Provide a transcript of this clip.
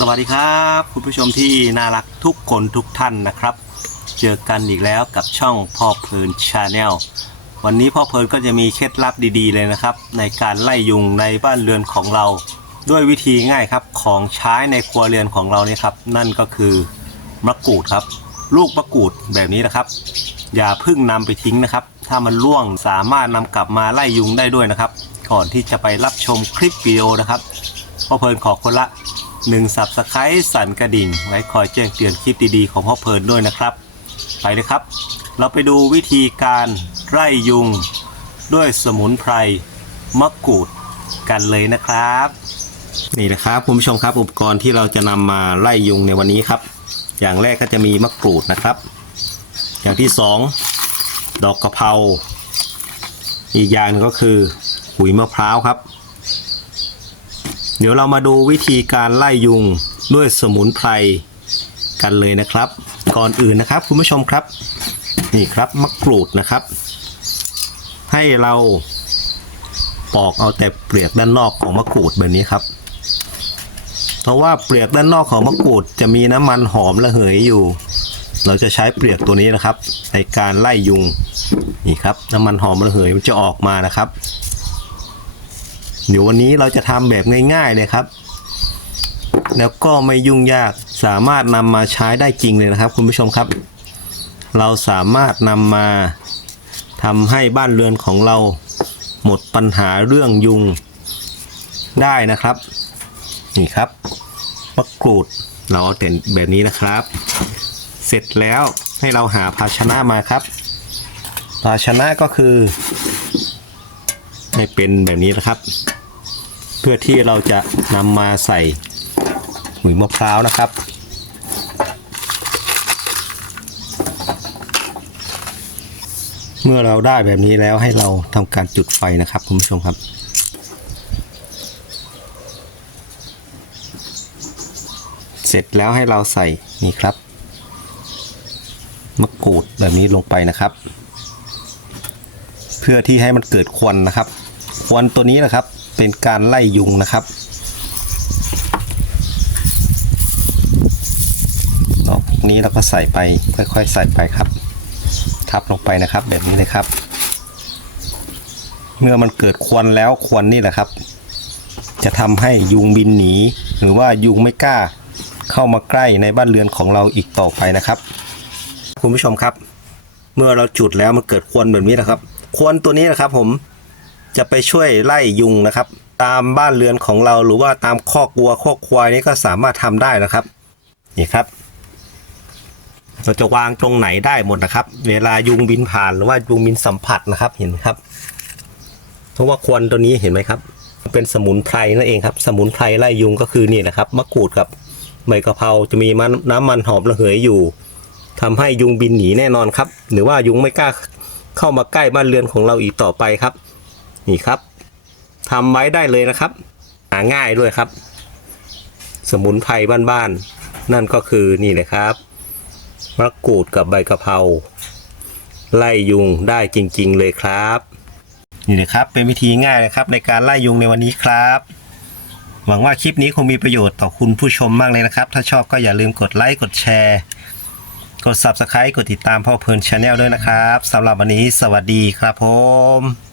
สวัสดีครับ คุณผู้ชมที่น่ารักทุกคนทุกท่านนะครับ เจอกันอีกแล้วกับช่องพ่อเพลินชาแนลวันนี้พ่อเพลินก็จะมีเคล็ดลับดีๆเลยนะครับ ในการไล่ยุงในบ้านเรือนของเรา ด้วยวิธีง่ายครับของใช้ในครัวเรือนของเราเนี่ยครับ นั่นก็คือมะกรูดครับ ลูกมะกรูดแบบนี้นะครับ อย่าเพิ่งนำไปทิ้งนะครับ ถ้ามันร่วงสามารถนำกลับมาไล่ยุงได้ด้วยนะครับ ก่อนที่จะไปรับชมคลิปวิดีโอนะครับพ่อเพลินขอคนละ 1สับสไครต์สั่นกระดิ่ง ไว้คอยแจ้งเตือนคลิปดีๆของพ่อเพลินด้วยนะครับ ไปเลยครับ เราไปดูวิธีการไล่ยุง ด้วยสมุนไพรมะกรูดกันเลยนะครับ นี่นะครับคุณผู้ชมครับอุปกรณ์ที่เราจะนำมาไล่ยุงในวันนี้ครับ อย่างแรกก็จะมีมะกรูดนะครับ อย่างที่สองดอกกระเพราอีกอย่างหนึงก็คือขุยมะพร้าวครับ เดี๋ยวเรามาดูวิธีการไล่ยุงด้วยสมุนไพรกันเลยนะครับ ก่อนอื่นนะครับคุณผู้ชมครับ นี่ครับมะกรูดนะครับ ให้เราปอกเอาแต่เปลือกด้านนอกของมะกรูดแบบนี้ครับ เพราะว่าเปลือกด้านนอกของมะกรูดจะมีน้ำมันหอมระเหยอยู่ เราจะใช้เปลือกตัวนี้นะครับ ในการไล่ยุงนี่ครับน้ำมันหอมระเหยมันจะออกมานะครับ เดี๋ยววันนี้เราจะทำแบบง่ายๆเลยครับ แล้วก็ไม่ยุ่งยากสามารถนำมาใช้ได้จริงเลยนะครับ คุณผู้ชมครับ เราสามารถนำมาทำให้บ้านเรือนของเราหมดปัญหาเรื่องยุงได้นะครับ นี่ครับมะกรูดเราเอาแต่แบบนี้นะครับ เสร็จแล้วให้เราหาภาชนะมาครับ ภาชนะก็คือ ให้เป็นแบบนี้นะครับ พื่อที่เราจะนำมาใส่หุยมะพร้าวนะครับ เมื่อเราได้แบบนี้แล้วให้เราทำการจุดไฟนะครับคุณผู้ชมครับเสร็จแล้วให้เราใส่นี่ครับมะกรูดแบบนี้ลงไปนะครับ เพื่อที่ให้มันเกิดควันนะครับ ควันตัวนี้นะครับ เป็นการไล่ยุงนะครับดอกนี้เราก็ใส่ไปค่อยๆใส่ไปครับ ทับลงไปนะครับ แบบนี้เลยครับ เมื่อมันเกิดควันแล้วควันนี่แหละครับ จะทำให้ยุงบินหนี หรือว่ายุงไม่กล้า เข้ามาใกล้ในบ้านเรือนของเราอีกต่อไปนะครับ คุณผู้ชมครับ เมื่อเราจุดแล้วมันเกิดควันแบบนี้นะครับควันตัวนี้นะครับผม จะไปช่วยไล่ยุงนะครับ ตามบ้านเรือนของเราหรือว่าตามคอกวัวคอกควายนี่ก็สามารถทำได้นะครับนี่ครับ เราจะวางตรงไหนได้หมดนะครับ เวลายุงบินผ่านหรือว่ายุงบินสัมผัสนะครับเห็นไหมครับเพราะว่าควันตัวนี้เห็นไหมครับ เป็นสมุนไพรนั่นเองครับ สมุนไพรไล่ยุงก็คือนี่นะครับมะกรูดกับใบกะเพราจะมีนน้ำมันหอมระเหยอยู่ทำให้ยุงบินหนีแน่นอนครับ หรือว่ายุงไม่กล้าเข้ามาใกล้บ้านเรือนของเราอีกต่อไปครับ นี่ครับทำไว้ได้เลยนะครับ หาง่ายด้วยครับ สมุนไพรบ้านๆนั่นก็คือนี่เลยครับมะกรูดกับใบกะเพราไล่ยุงได้จริง ๆ เลยครับ นี่นะครับ เป็นวิธีง่ายนะครับ ในการไล่ยุงในวันนี้ครับ หวังว่าคลิปนี้คงมีประโยชน์ต่อคุณผู้ชมมากเลยนะครับ ถ้าชอบก็อย่าลืมกดไลค์กดแชร์ กด Subscribe กดติดตามพ่อเพลินชาแนลด้วยนะครับสำหรับวันนี้สวัสดีครับผม